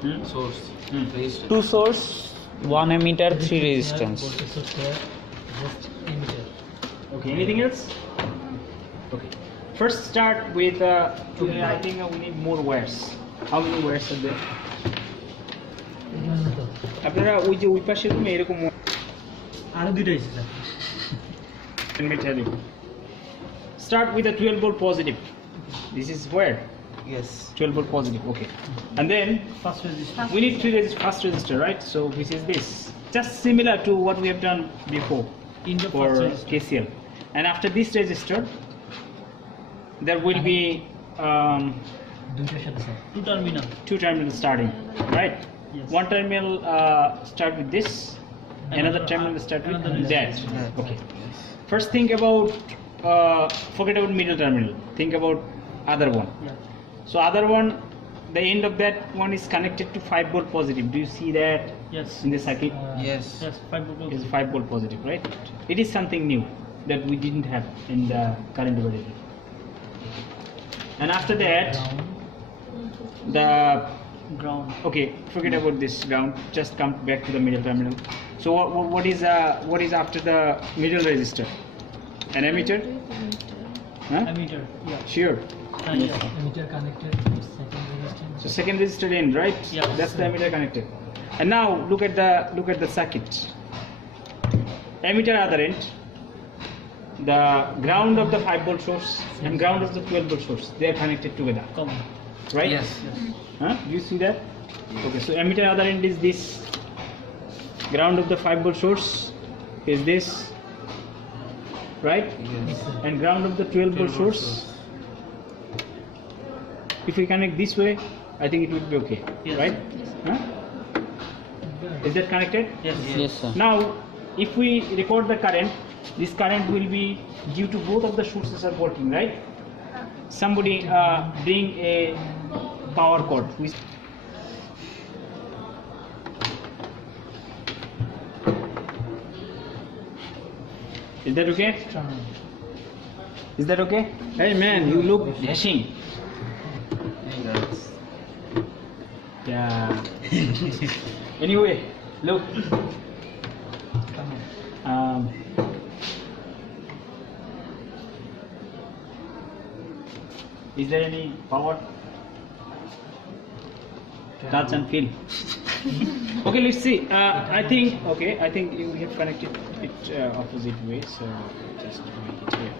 Source. Resistance. 2 source, 1 emitter, 3 resistance. Okay, anything else? Okay. First start with, I think we need more wires. How many wires are there? আপনারা ওই যে ওই পাশে রুমে এরকম আরো দুইটা আছে sir. Let me tell you. Start with a 12 volt positive. This is where? Yes. 12 volt positive, okay. And then first resistance we need fast resistor, right? So this is this. Just similar to what we have done before in the for first resistor. KCL. And after this resistor, there will be দুইটার সাথে sir two terminal two terminals starting, right? Yes. One terminal start with this, another terminal start with Another that. Yeah. Okay. First think about, forget about middle terminal. Think about other one. Yeah. So other one, the end of that one is connected to 5 volt positive. Do you see that Yes. in the circuit? Yes. Yes, 5 volt. It's 5 volt positive, right? It is something new that we didn't have in the current divider. And after that, the Ground. okay, forget about this ground. Just come back to the middle terminal. So what is after the middle resistor? An emitter? Huh? Emitter. Yeah. Sure. Yeah. Emitter connected to second resistance. So second resistor end, right? Yeah. That's the emitter connected. And now look at the circuit. Emitter other end. The ground of the 5 volt source and ground of the 12 volt source, they are connected together, Common. right? Yes. Huh? Do you see that? Okay, so emitter other end is this. Ground of the 5 volt source is this, right? Yes. And ground of the 12 volt source. If we connect this way, I think it would be okay, Yes. right? Huh? Is that connected? Yes. Yes, sir. Now, if we record the current, this current will be due to both of the sources are working, right? Somebody bring a power cord. Is that okay? Is that okay? Hey man, you look dashing. Hey guys. Yeah. Anyway, look. Is there any power? Touch and feel. Okay, let's see. I think you have connected it opposite way, so just make it here.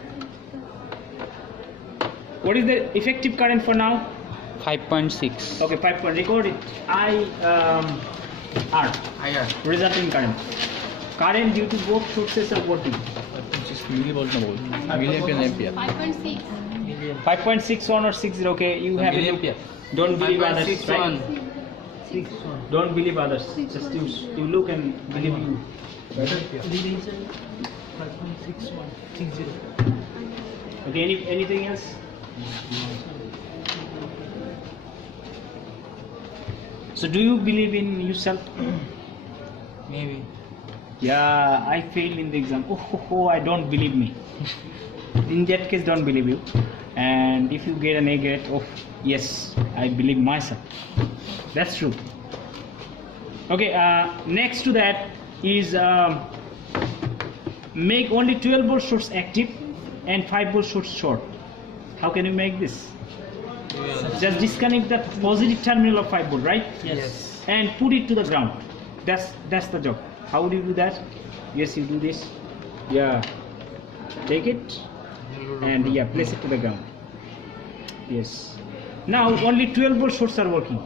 What is the effective current for now? 5.6. Okay, 5 point. Record it. R. Higher. Resulting current. Current due to both sources are working. Millivolt na bol. Milliampere ampere. 5.6. 5.61 or 60. Okay, you have it. Milliampere. Don't believe others, 5.61. right? Don't believe others. Just you look and believe you. Relation 5.6160. Okay, anything else? So do you believe in yourself? Maybe. Yeah, I failed in the exam. Oh, I don't believe me. In that case, don't believe you. And if you get an A grade, oh yes, I believe myself. That's true. Okay, next to that is make only 12 volt source active and 5 volt source short. How can you make this? Just disconnect the positive terminal of 5 volt, right? Yes. And put it to the ground. That's the job. How would you do that? Yes, you do this. Yeah. Take it and yeah, place it to the ground. Yes. Now only 12 volt source are working.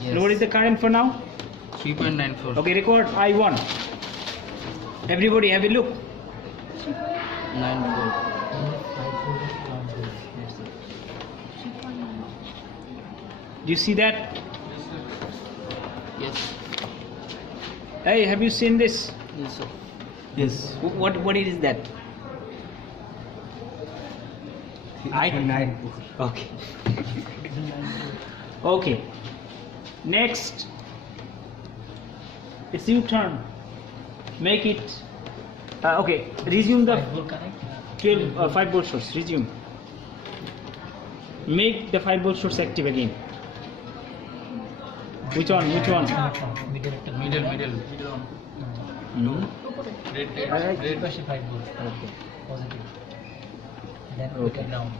Yes. And what is the current for now? 3.94. Okay, record I1. Everybody have a look. 94. Do you see that? Yes. Hey, have you seen this? Yes, sir. Yes. What is that? I9. Okay. Okay. Next, it's your turn. Make it. Okay. Resume the 5 volt source. Resume. Make the 5 volt source active again. Which one? Middle. Middle. Hmm. Red by 5 volts. Okay. Positive. Then Okay. ground.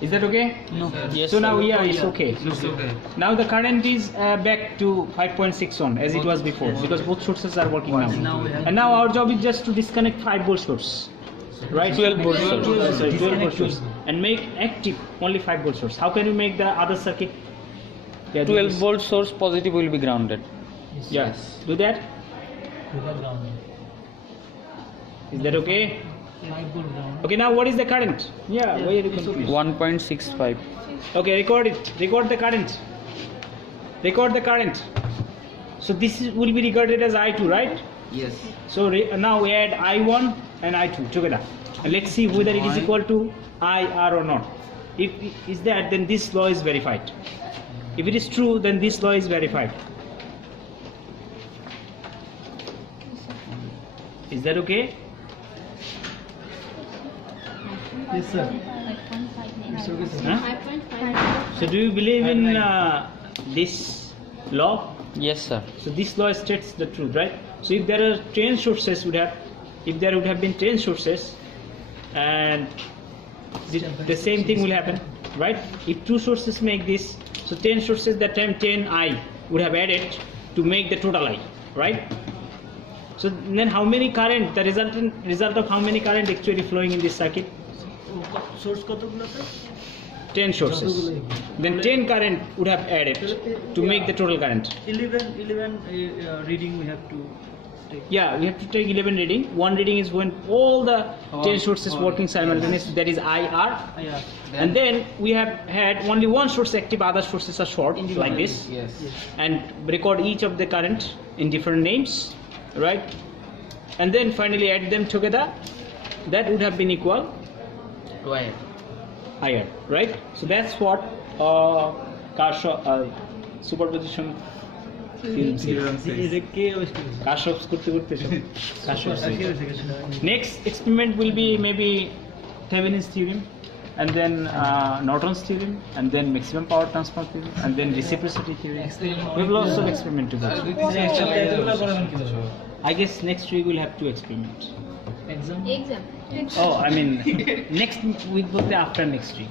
Is that okay? No. Yes. So sir. now it's okay. Looks okay. Now the current is back to 5.6 on as it was before because both sources are working now. Now we have And now our job is just to disconnect 5 volt source. Right? 12 volt source. Sorry, 12 volt Disconnect source. 12 volt. And make active only 5 volt source. How can we make the other circuit? Yeah, do 12 this. volt source positive will be grounded. Yeah. Do that. Without ground. Is that okay? 5 volt ground. Okay, now what is the current? Yeah, why are you confused? 1.65. Okay, record it. Record the current. Record the current. So this will be recorded as I2, right? Yes. So now we add I1 and I2 together. And let's see whether it is equal to IR or not. If it is that, then this law is verified. If it is true, then this law is verified. Is that okay? Yes, sir. Huh? So do you believe in this law? Yes, sir. So this law states the truth, right? So if there are 10 sources if there would have been 10 sources, and the same thing will happen, right? If 2 sources make this, so 10 sources, that time 10 I would have added to make the total I, right? So then how many current, the result of how many current actually flowing in this circuit? Source কতগুলো sir? 10 sources. Then 10 current would have added to make the total current. 11 reading we have to take. Yeah, we have to take 11 reading. One reading is when all the 10 sources working simultaneously, that is IR. Yeah. And then we have had only one source active, other sources are short, like this. Yes. And record each of the current in different names, right? And then finally add them together. That would have been equal Wire. IR, right? So that's what superposition theorem says. এটা কে West করেছে? Kashov's করতে করতে সব Kashov's কে says. West করেছে? Next experiment will be maybe Thevenin's theorem, and then Norton's theorem, and then maximum power transfer theorem, and then reciprocity theorem. We have lots of experiment to do. এগুলো করাবেন কি দাদা? I guess next week we'll have 2 experiments. Exam Exam. Oh, I mean next week, but after next week.